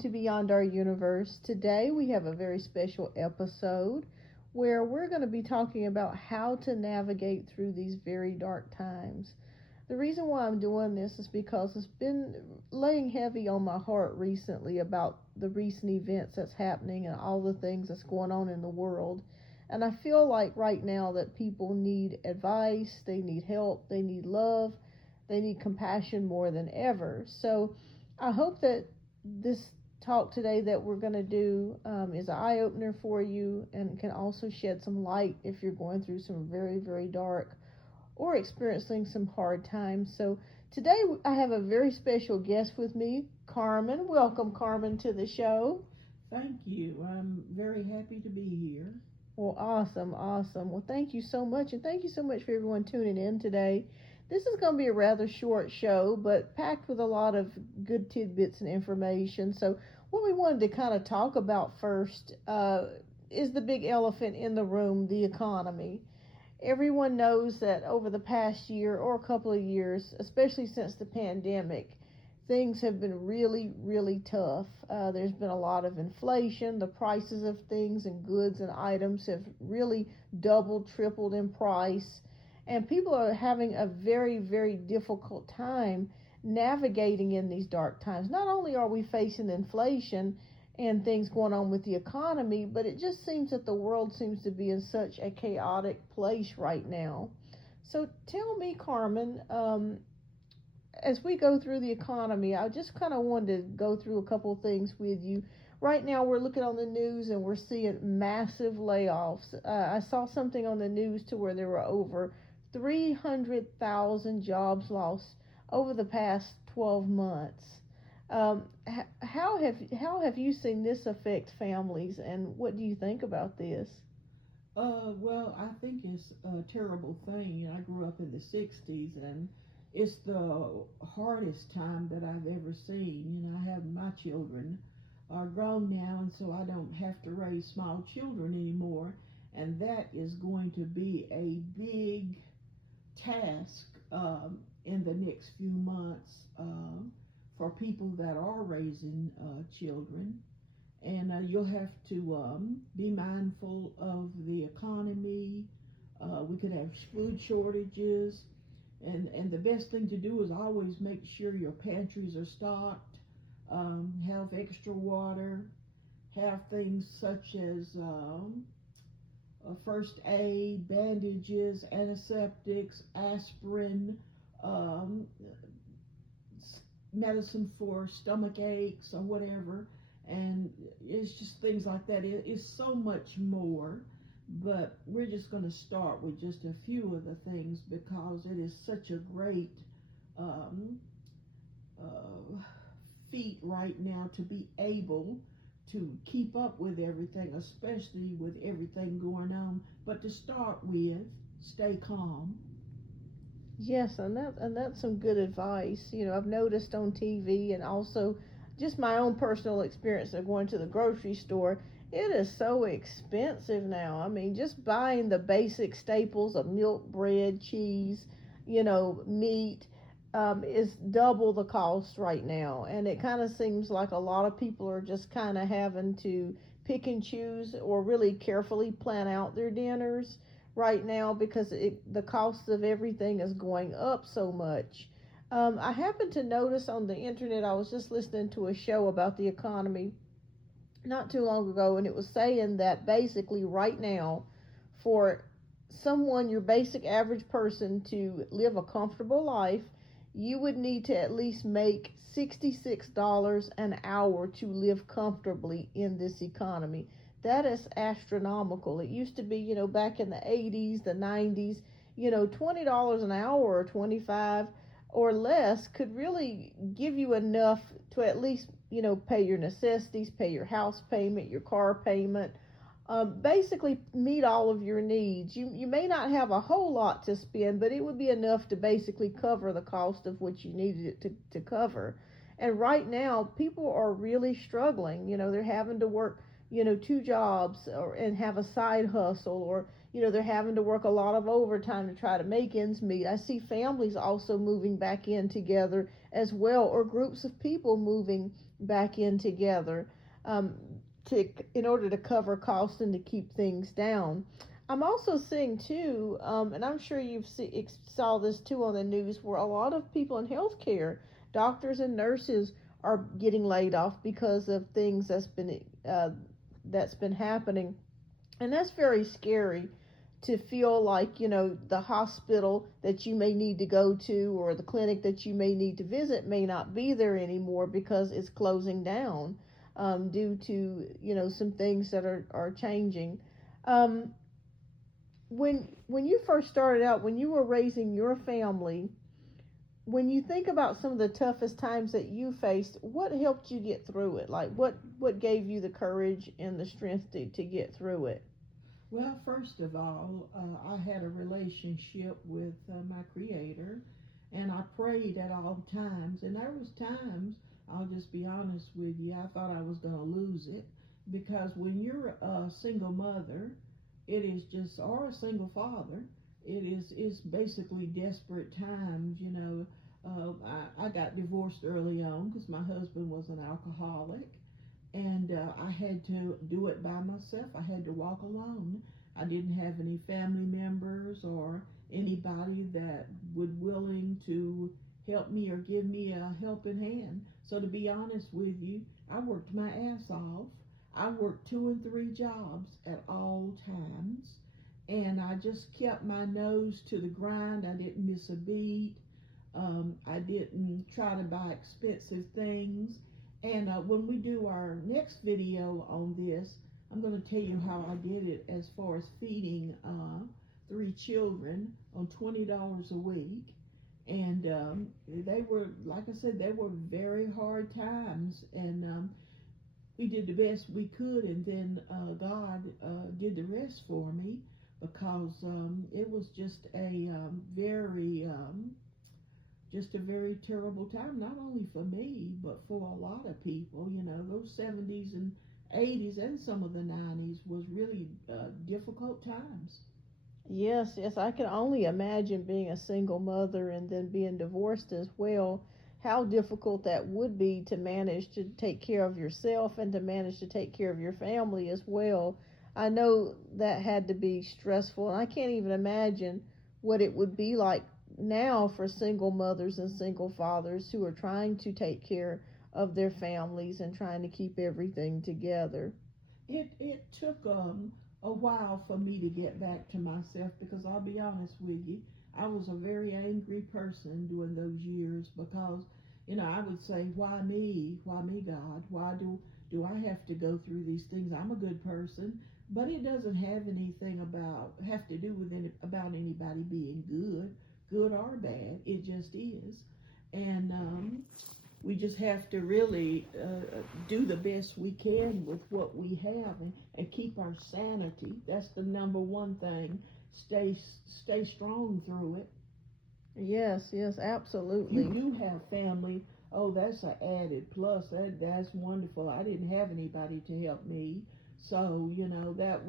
to Beyond Our Universe. Today we have a very special episode where we're going to be talking about how to navigate through these very dark times. The reason why I'm doing this is because it's been laying heavy on my heart recently about the recent events that's happening and all the things that's going on in the world. And I feel like right now that people need advice, they need help, they need love, they need compassion more than ever. So I hope that this talk today that we're going to do is an eye opener for you and can also shed some light if you're going through some very, very dark or experiencing some hard times. So today I have a very special guest with me, Carmen. Welcome, Carmen, to the show. Thank you. I'm very happy to be here. Well, awesome, awesome. Well, thank you so much, and thank you so much for everyone tuning in today. This is going to be a rather short show, but packed with a lot of good tidbits and information. So what we wanted to kind of talk about first is the big elephant in the room, the economy. Everyone knows that over the past year or a couple of years, especially since the pandemic, things have been really, really tough. There's been a lot of inflation. The prices of things and goods and items have really doubled, tripled in price. And people are having a very, very difficult time navigating in these dark times. Not only are we facing inflation and things going on with the economy, but it just seems that the world seems to be in such a chaotic place right now. So tell me, Carmen, as we go through the economy, I just kind of wanted to go through a couple of things with you. Right now, we're looking on the news and we're seeing massive layoffs. I saw something on the news to where there were over 300,000 jobs lost over the past 12 months. How have you seen this affect families, and what do you think about this? Well, I think it's a terrible thing. I grew up in the 60s, and it's the hardest time that I've ever seen. I have my children are grown now, and so I don't have to raise small children anymore. And that is going to be a big task in the next few months for people that are raising children. And you'll have to be mindful of the economy. We could have food shortages. And the best thing to do is always make sure your pantries are stocked, have extra water, have things such as first aid, bandages, antiseptics, aspirin, um, medicine for stomach aches or whatever. And it's just things like that. It's so much more, but we're just going to start with just a few of the things because it is such a great um, feat right now to be able to keep up with everything, especially with everything going on. But to start with, stay calm. Yes, and that's some good advice. I've noticed on TV and also just my own personal experience of going to the grocery store. It is so expensive now. I mean, just buying the basic staples of milk, bread, cheese, meat, is double the cost right now. And it kind of seems like a lot of people are just kind of having to pick and choose or really carefully plan out their dinners right now because the cost of everything is going up so much. I happened to notice on the internet, I was just listening to a show about the economy not too long ago, and it was saying that basically right now, for someone, your basic average person, to live a comfortable life, you would need to at least make $66 an hour to live comfortably in this economy. That is astronomical. It used to be, back in the 80s, the 90s, $20 an hour or 25 or less could really give you enough to at least, pay your necessities, pay your house payment, your car payment, basically meet all of your needs. You may not have a whole lot to spend, but it would be enough to basically cover the cost of what you needed it to cover. And right now, people are really struggling. They're having to work, two jobs and have a side hustle, or they're having to work a lot of overtime to try to make ends meet. I see families also moving back in together as well, or groups of people moving back in together, um, in order to cover costs and to keep things down. I'm also seeing too, and I'm sure saw this too on the news, where a lot of people in healthcare, doctors and nurses, are getting laid off because of things that's been happening, and that's very scary to feel like, the hospital that you may need to go to or the clinic that you may need to visit may not be there anymore because it's closing down, due to, some things that are changing. Um, when you first started out, when you were raising your family, when you think about some of the toughest times that you faced, what helped you get through it? Like, what gave you the courage and the strength to get through it? Well, first of all, I had a relationship with my Creator, and I prayed at all times. And there was times, I'll just be honest with you, I thought I was going to lose it, because when you're a single mother, it is just, or a single father, it's basically desperate times. I got divorced early on because my husband was an alcoholic, and I had to do it by myself. I had to walk alone. I didn't have any family members or anybody that would willing to help me or give me a helping hand. So to be honest with you, I worked my ass off. I worked 2 and 3 jobs at all times, and I just kept my nose to the grind. I didn't miss a beat. I didn't try to buy expensive things. And when we do our next video on this, I'm going to tell you how I did it as far as feeding 3 children on $20 a week. And they were, like I said, they were very hard times. And we did the best we could. And then God did the rest for me, because it was just a very terrible time, not only for me, but for a lot of people. Those 70s and 80s and some of the 90s was really difficult times. Yes, yes, I can only imagine being a single mother and then being divorced as well. How difficult that would be to manage to take care of yourself and to manage to take care of your family as well. I know that had to be stressful, and I can't even imagine what it would be like now for single mothers and single fathers who are trying to take care of their families and trying to keep everything together. It took a while for me to get back to myself, because I'll be honest with you, I was a very angry person during those years, because I would say, why me? Why me, God? Why do I have to go through these things? I'm a good person. But it doesn't have to do with about anybody being good or bad. It just is. And we just have to really do the best we can with what we have, and keep our sanity. That's the number one thing. Stay strong through it. Yes, yes, You absolutely. do have family. Oh, that's an added plus. That's wonderful. I didn't have anybody to help me, so that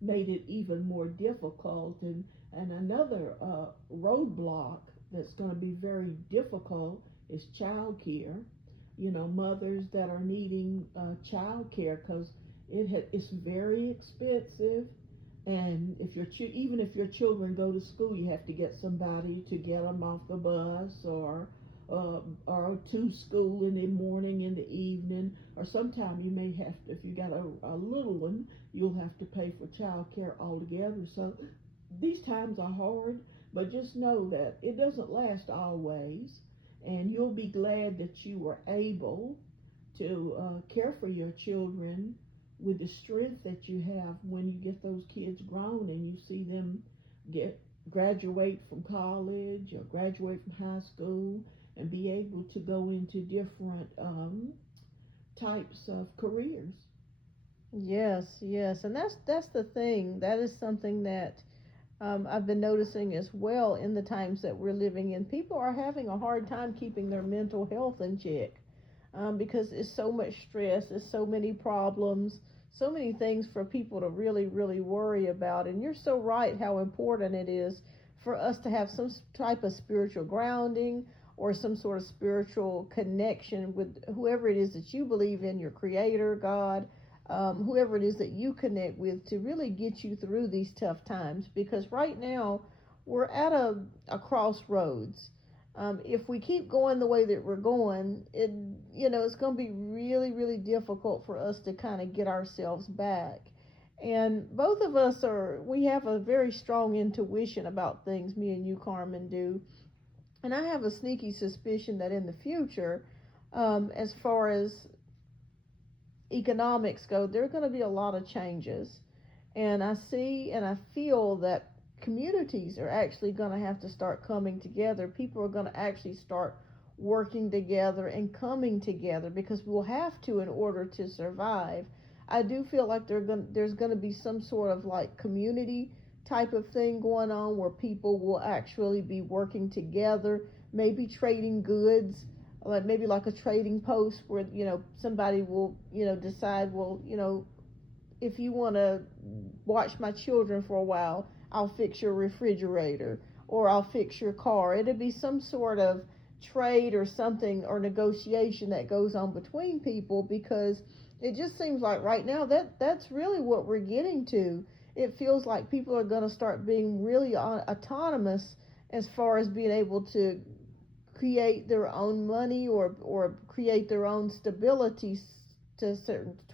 made it even more difficult. And another roadblock that's going to be very difficult is child care. Mothers that are needing child care, because it's very expensive. And even if your children go to school, you have to get somebody to get them off the bus, or to school in the morning, in the evening, or sometime you may have to, if you got a little one, you'll have to pay for child care altogether. So these times are hard, but just know that it doesn't last always, and you'll be glad that you were able to care for your children with the strength that you have when you get those kids grown and you see them graduate from college or graduate from high school and be able to go into different types of careers. Yes, yes, and that's the thing. That is something that I've been noticing as well in the times that we're living in. People are having a hard time keeping their mental health in check, because it's so much stress, there's so many problems, so many things for people to really, really worry about. And you're so right how important it is for us to have some type of spiritual grounding, or some sort of spiritual connection with whoever it is that you believe in, your creator, God, whoever it is that you connect with, to really get you through these tough times. Because right now we're at a crossroads. If we keep going the way that we're going, it's going to be really, really difficult for us to kind of get ourselves back. And both of us we have a very strong intuition about things, me and you, Carmen, do. And I have a sneaky suspicion that in the future, as far as economics go, there are going to be a lot of changes. And I see and I feel that communities are actually going to have to start coming together. People are going to actually start working together and coming together, because we'll have to in order to survive. I do feel like there's going to be some sort of like community type of thing going on, where people will actually be working together, maybe trading goods, like maybe like a trading post where somebody will decide, well, if you want to watch my children for a while, I'll fix your refrigerator, or I'll fix your car. It'll be some sort of trade or something, or negotiation that goes on between people, because it just seems like right now that's really what we're getting to. It feels like people are going to start being really autonomous as far as being able to create their own money, or create their own stability to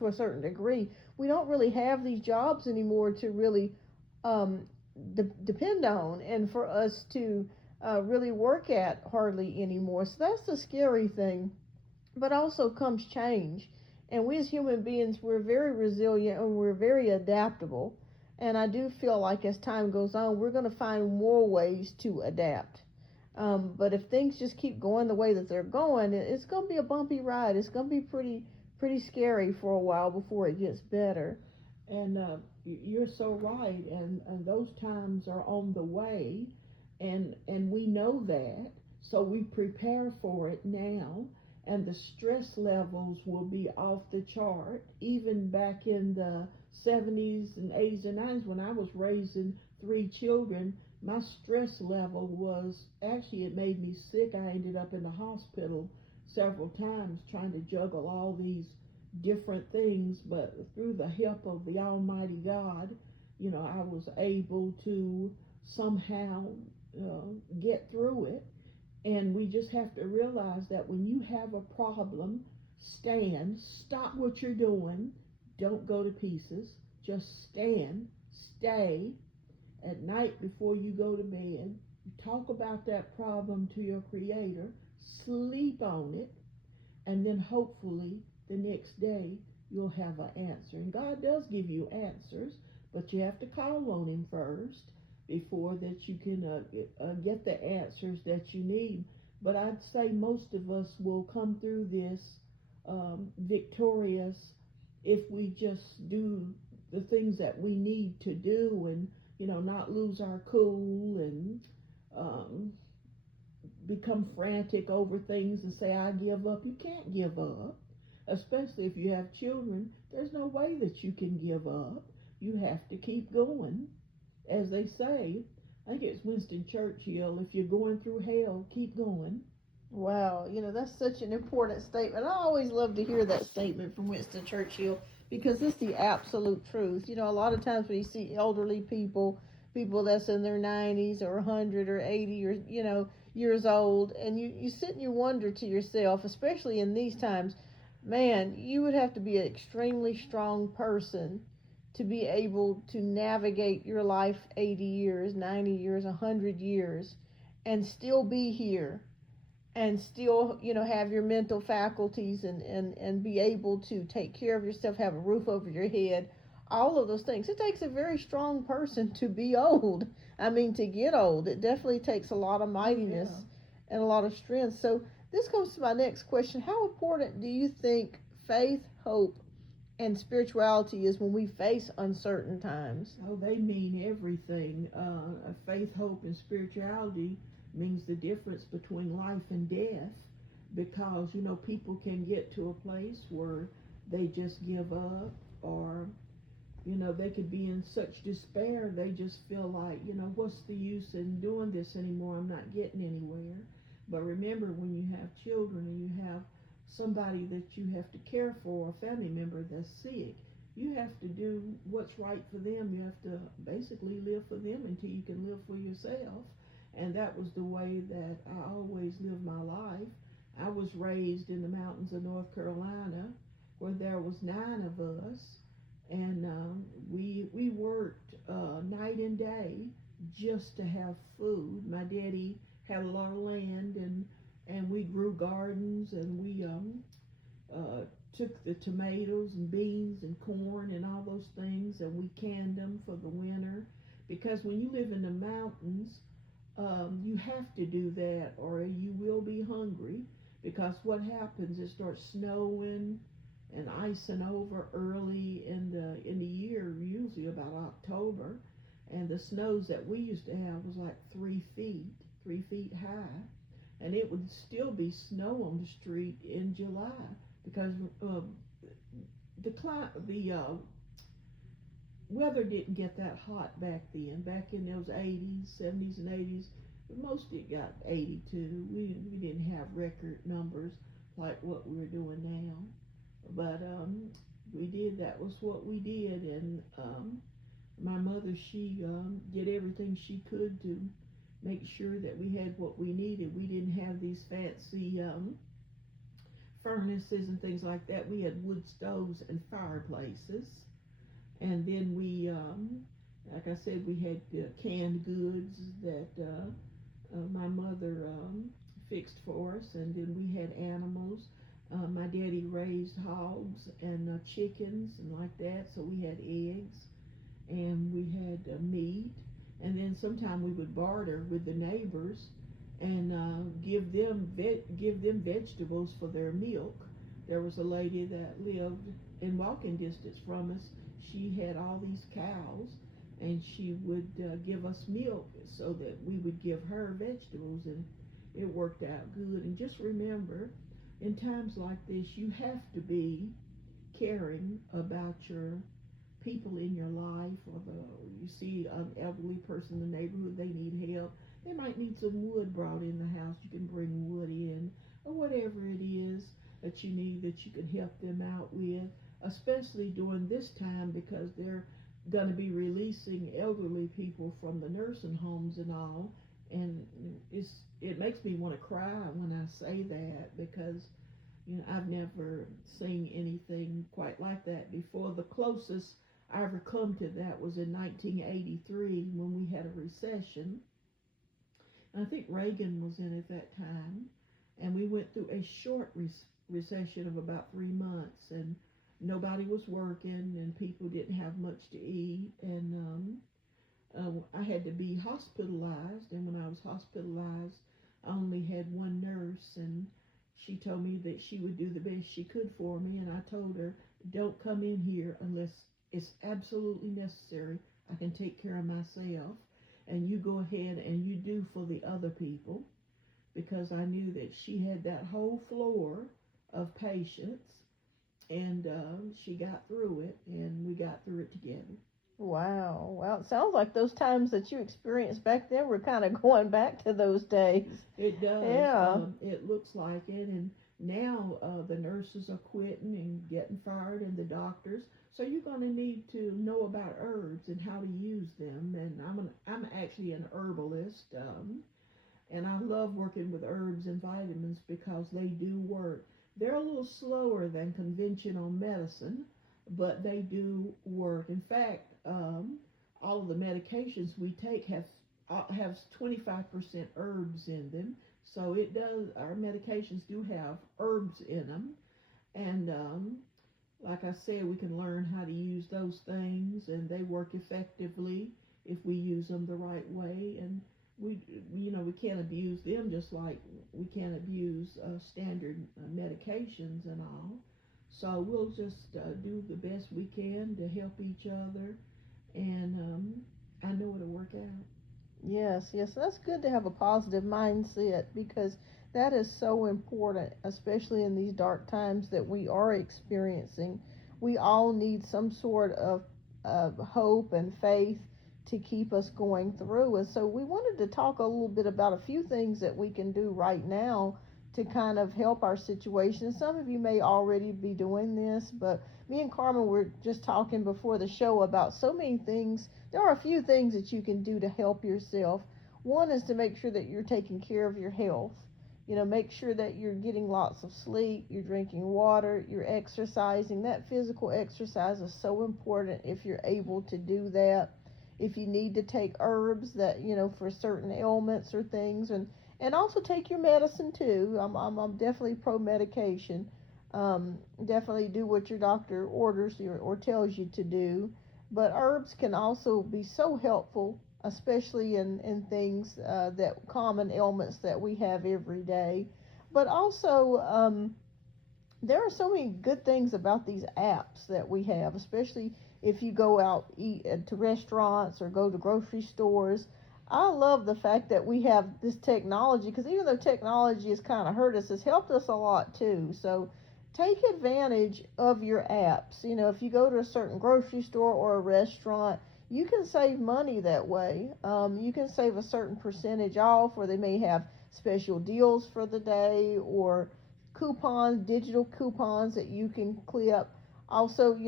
a certain degree. We don't really have these jobs anymore to really depend on, and for us to really work at hardly anymore. So that's the scary thing. But also comes change. And we as human beings, we're very resilient and we're very adaptable. And I do feel like as time goes on, we're going to find more ways to adapt. But if things just keep going the way that they're going, it's going to be a bumpy ride. It's going to be pretty scary for a while before it gets better. And you're so right. And those times are on the way. And we know that. So we prepare for it now. And the stress levels will be off the chart. Even back in the 70s and 80s and 90s, when I was raising 3 children, my stress level was, actually, it made me sick. I ended up in the hospital several times trying to juggle all these different things. But through the help of the Almighty God, I was able to somehow get through it. And we just have to realize that when you have a problem, stop what you're doing, don't go to pieces, just stay at night before you go to bed, talk about that problem to your Creator, sleep on it, and then hopefully the next day you'll have an answer. And God does give you answers, but you have to call on Him first before that you can get the answers that you need. But I'd say most of us will come through this victorious if we just do the things that we need to do, and not lose our cool and become frantic over things and say, I give up. You can't give up, especially if you have children. There's no way that you can give up. You have to keep going. As they say, I think it's Winston Churchill, if you're going through hell, keep going. Wow, that's such an important statement. I always love to hear that statement from Winston Churchill, because it's the absolute truth. A lot of times when you see elderly people that's in their 90s or 100 or 80 or, years old, and you sit and you wonder to yourself, especially in these times, man, you would have to be an extremely strong person to be able to navigate your life 80 years, 90 years, 100 years, and still be here, and still, have your mental faculties, and be able to take care of yourself, have a roof over your head, all of those things. It takes a very strong person to be old. I mean, to get old. It definitely takes a lot of mightiness and a lot of strength. So this comes to my next question. How important do you think faith, hope, and spirituality is when we face uncertain times? Oh, they mean everything. Faith, hope, and spirituality means the difference between life and death, because people can get to a place where they just give up, or they could be in such despair they just feel like, what's the use in doing this anymore? I'm not getting anywhere. But remember, when you have children and you have somebody that you have to care for, a family member that's sick, you have to do what's right for them. You have to basically live for them until you can live for yourself. And that was the way that I always lived my life. I was raised in the mountains of North Carolina where there was 9 of us, and we worked night and day just to have food. My daddy had a lot of land, and we grew gardens, and we took the tomatoes and beans and corn and all those things, and we canned them for the winter. Because when you live in the mountains, you have to do that, or you will be hungry. Because what happens, it starts snowing and icing over early in the year, usually about October. And the snows that we used to have was like 3 feet high, and it would still be snow on the street in July because the weather didn't get that hot back then. Back in those 80s, 70s, and 80s, most it got 82. We didn't have record numbers like what we're doing now, but we did. That was what we did, and my mother, she did everything she could to make sure that we had what we needed. We didn't have these fancy furnaces and things like that. We had wood stoves and fireplaces. And then we, like I said, we had canned goods that my mother fixed for us. And then we had animals. My daddy raised hogs and chickens and like that. So we had eggs and we had meat. And then sometime we would barter with the neighbors and give them vegetables for their milk. There was a lady that lived in walking distance from us. She had all these cows, and she would give us milk so that we would give her vegetables, and it worked out good. And just remember, in times like this, you have to be caring about your people in your life, or you see an elderly person in the neighborhood, they need help. They might need some wood brought in the house. You can bring wood in, or whatever it is that you need that you can help them out with, especially during this time, because they're going to be releasing elderly people from the nursing homes and all. And it makes me want to cry when I say that, because I've never seen anything quite like that before. The closest I ever come to that was in 1983 when we had a recession. And I think Reagan was in at that time, and we went through a short recession of about 3 months, and nobody was working, and people didn't have much to eat, and I had to be hospitalized. And when I was hospitalized, I only had one nurse, and she told me that she would do the best she could for me. And I told her, don't come in here unless it's absolutely necessary. I can take care of myself, and you go ahead and you do for the other people, because I knew that she had that whole floor of patients, and she got through it, and we got through it together. Wow. Well, it sounds like those times that you experienced back then were kind of going back to those days. It does. Yeah. It looks like it, and now the nurses are quitting and getting fired, and the doctors. So you're going to need to know about herbs and how to use them. And I'm actually an herbalist, and I love working with herbs and vitamins because they do work. They're a little slower than conventional medicine, but they do work. In fact, all of the medications we take have 25% herbs in them. So it does. Our medications do have herbs in them, and like I said, we can learn how to use those things, and they work effectively if we use them the right way. And we can't abuse them, just like we can't abuse standard medications and all. So we'll just do the best we can to help each other, and I know it'll work out. Yes, that's good to have a positive mindset, because that is so important, especially in these dark times that we are experiencing. We all need some sort of hope and faith to keep us going through. And so we wanted to talk a little bit about a few things that we can do right now to kind of help our situation. Some of you may already be doing this, but me and Carmen were just talking before the show about so many things. There are a few things that you can do to help yourself. One is to make sure that you're taking care of your health. Make sure that you're getting lots of sleep, you're drinking water, you're exercising. That physical exercise is so important if you're able to do that. If you need to take herbs that, for certain ailments or things, and also take your medicine too. I'm definitely pro medication. Definitely do what your doctor orders you or tells you to do. But herbs can also be so helpful, especially in things that common ailments that we have every day. But also, there are so many good things about these apps that we have, especially if you go out eat to restaurants or go to grocery stores. I love the fact that we have this technology, because even though technology has kind of hurt us, it's helped us a lot too. So take advantage of your apps. If you go to a certain grocery store or a restaurant, you can save money that way. You can save a certain percentage off, or they may have special deals for the day, or coupons, digital coupons that you can clip. Also,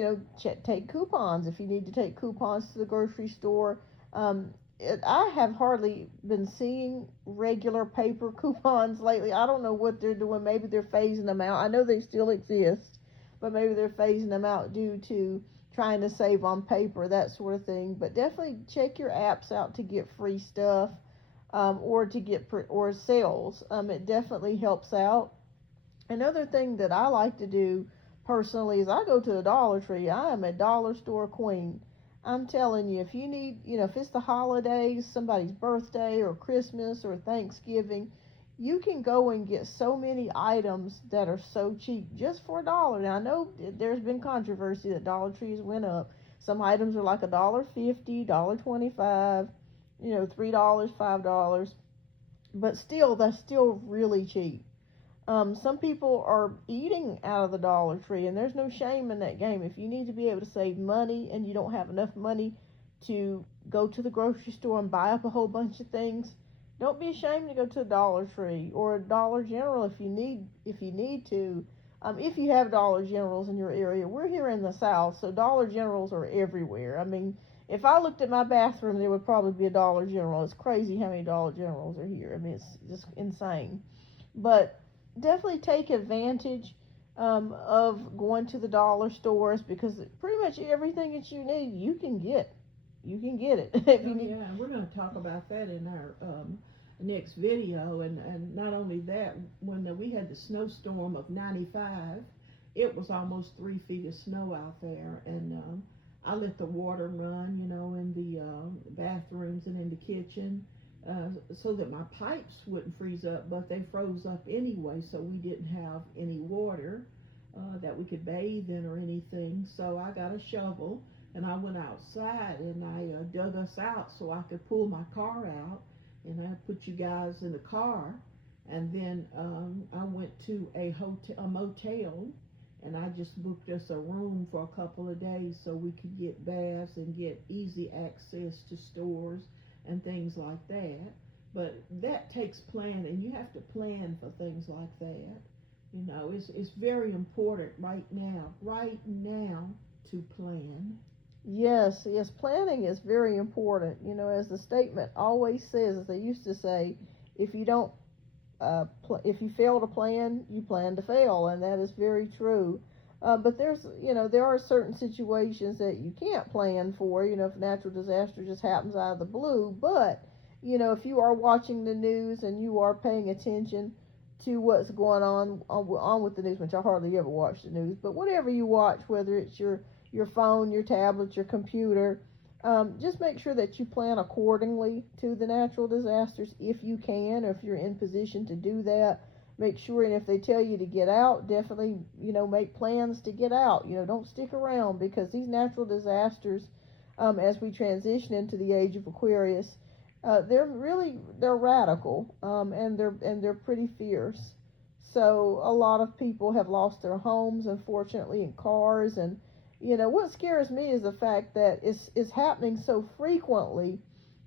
take coupons if you need to take coupons to the grocery store. I have hardly been seeing regular paper coupons lately. I don't know what they're doing. Maybe they're phasing them out. I know they still exist, but maybe they're phasing them out due to trying to save on paper, that sort of thing. But definitely check your apps out to get free stuff, or to get or sales. It definitely helps out. Another thing that I like to do personally is I go to the Dollar Tree. I am a dollar store queen. I'm telling you, if you need, if it's the holidays, somebody's birthday or Christmas or Thanksgiving, you can go and get so many items that are so cheap just for $1. Now, I know there's been controversy that Dollar Trees went up. Some items are like $1.50, $1.25, $3, $5, but still, that's still really cheap. Some people are eating out of the Dollar Tree, and there's no shame in that game. If you need to be able to save money and you don't have enough money to go to the grocery store and buy up a whole bunch of things, don't be ashamed to go to a Dollar Tree or a Dollar General if you need to. If you have Dollar Generals in your area, we're here in the South, so Dollar Generals are everywhere. I mean, if I looked at my bathroom, there would probably be a Dollar General. It's crazy how many Dollar Generals are here. I mean, it's just insane. But definitely take advantage of going to the dollar stores, because pretty much everything that you need, you can get. You can get it. Yeah, we're going to talk about that in our next video. And not only that, when we had the snowstorm of 95, it was almost 3 feet of snow out there. And I let the water run, in the bathrooms and in the kitchen. So that my pipes wouldn't freeze up, but they froze up anyway, so we didn't have any water that we could bathe in or anything. So I got a shovel and I went outside and I dug us out so I could pull my car out, and I put you guys in the car, and then I went to a motel, and I just booked us a room for a couple of days so we could get baths and get easy access to stores and things like that. But that takes planning. You have to plan for things like that. It's very important right now to plan. Yes, planning is very important. As the statement always says, as they used to say, if you don't, if you fail to plan, you plan to fail, and that is very true. But there are certain situations that you can't plan for, if natural disaster just happens out of the blue. But, if you are watching the news and you are paying attention to what's going on with the news, which I hardly ever watch the news, but whatever you watch, whether it's your phone, your tablet, your computer, just make sure that you plan accordingly to the natural disasters if you can, or if you're in position to do that. Make sure, and if they tell you to get out, definitely, make plans to get out. Don't stick around, because these natural disasters, as we transition into the age of Aquarius, they're radical, and they're pretty fierce. So a lot of people have lost their homes, unfortunately, and cars, and What scares me is the fact that it's happening so frequently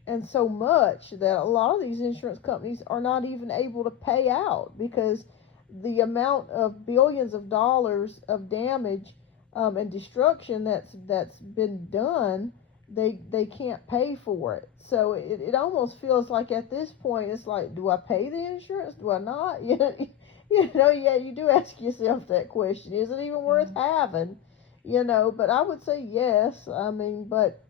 and so much that a lot of these insurance companies are not even able to pay out because the amount of billions of dollars of damage and destruction that's been done, they can't pay for it. So it almost feels like at this point it's like, do I pay the insurance? Do I not? Yeah, you do ask yourself that question. Is it even worth having? But I would say yes. I mean, but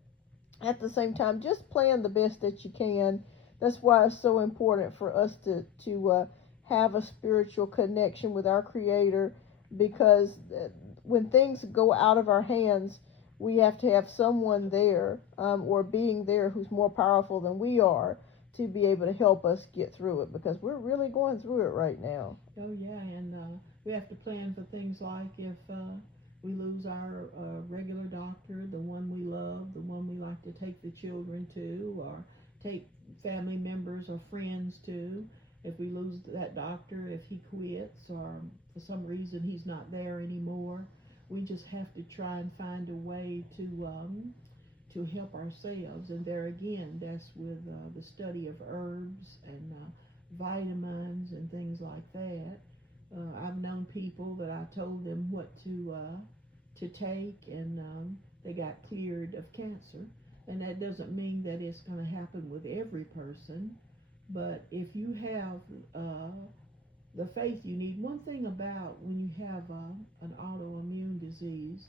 at the same time, just plan the best that you can. That's why it's so important for us to have a spiritual connection with our Creator, because when things go out of our hands, we have to have someone there or being there who's more powerful than we are to be able to help us get through it, because we're really going through it right now. Oh yeah, and we have to plan for things like if we lose our regular doctor, the one we love, the one we like to take the children to, or take family members or friends to. If we lose that doctor, if he quits, or for some reason he's not there anymore, we just have to try and find a way to help ourselves. And there again, that's with the study of herbs and vitamins and things like that. I've known people that I told them what to take, and they got cleared of cancer. And that doesn't mean that it's going to happen with every person, but if you have the faith you need. One thing about when you have an autoimmune disease,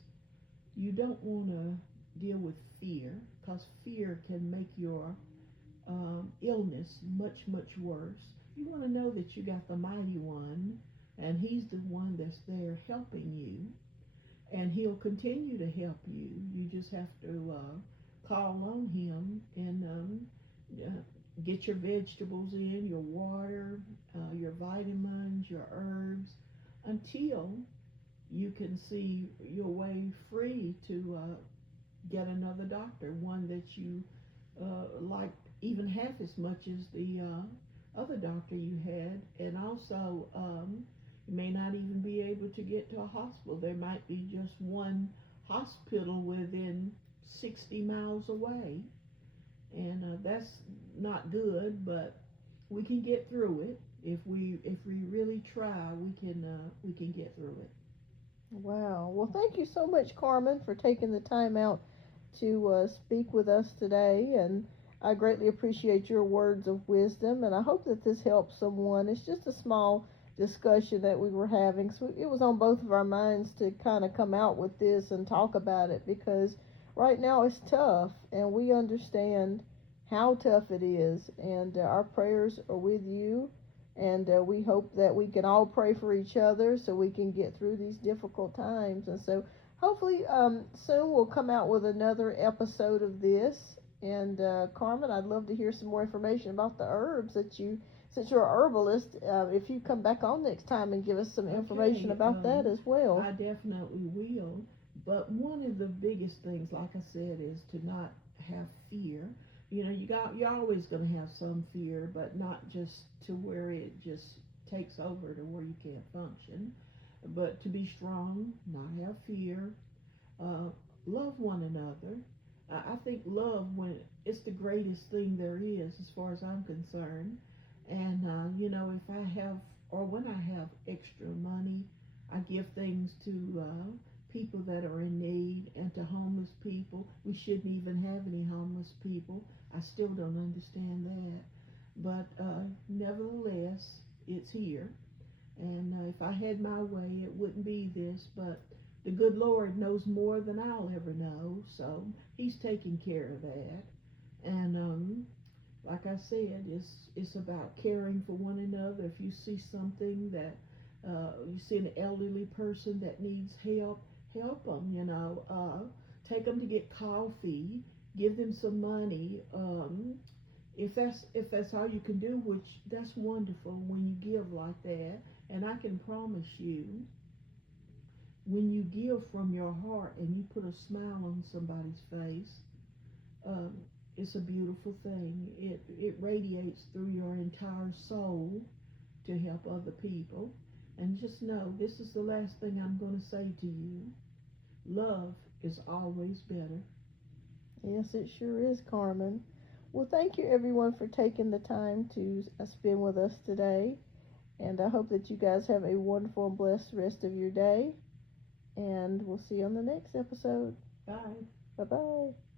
you don't want to deal with fear, because fear can make your illness much, much worse. You want to know that you got the mighty one, and he's the one that's there helping you, and he'll continue to help you. You just have to call on him and get your vegetables in, your water, your vitamins, your herbs, until you can see your way free to get another doctor, one that you like even half as much as the other doctor you had. And also, you may not even be able to get to a hospital. There might be just one hospital within 60 miles away, and that's not good, but we can get through it. If we really try, we can get through it. Wow. Well, thank you so much, Carmen, for taking the time out to speak with us today. And I greatly appreciate your words of wisdom. And I hope that this helps someone. It's just a small discussion that we were having. So it was on both of our minds to kind of come out with this and talk about it, because right now it's tough. And we understand how tough it is. And our prayers are with you. And we hope that we can all pray for each other so we can get through these difficult times. And so hopefully soon we'll come out with another episode of this. And Carmen, I'd love to hear some more information about the herbs since you're a herbalist, if you come back on next time and give us some information about that as well. I definitely will. But one of the biggest things, like I said, is to not have fear. You're always going to have some fear, but not just to where it just takes over to where you can't function. But to be strong, not have fear, love one another. I think love, when it's the greatest thing there is, as far as I'm concerned. And if I have, or when I have extra money, I give things to people that are in need, and to homeless people. We shouldn't even have any homeless people. I still don't understand that. But nevertheless, it's here. And if I had my way, it wouldn't be this. But the good Lord knows more than I'll ever know. So he's taking care of that. And like I said, it's about caring for one another. If you see something that you see an elderly person that needs help, help them. Take them to get coffee, give them some money. If that's all you can do, which that's wonderful when you give like that. And I can promise you, when you give from your heart and you put a smile on somebody's face, it's a beautiful thing. It radiates through your entire soul to help other people. And just know, this is the last thing I'm going to say to you. Love is always better. Yes, it sure is, Carmen. Well, thank you everyone for taking the time to spend with us today. And I hope that you guys have a wonderful and blessed rest of your day. And we'll see you on the next episode. Bye. Bye bye.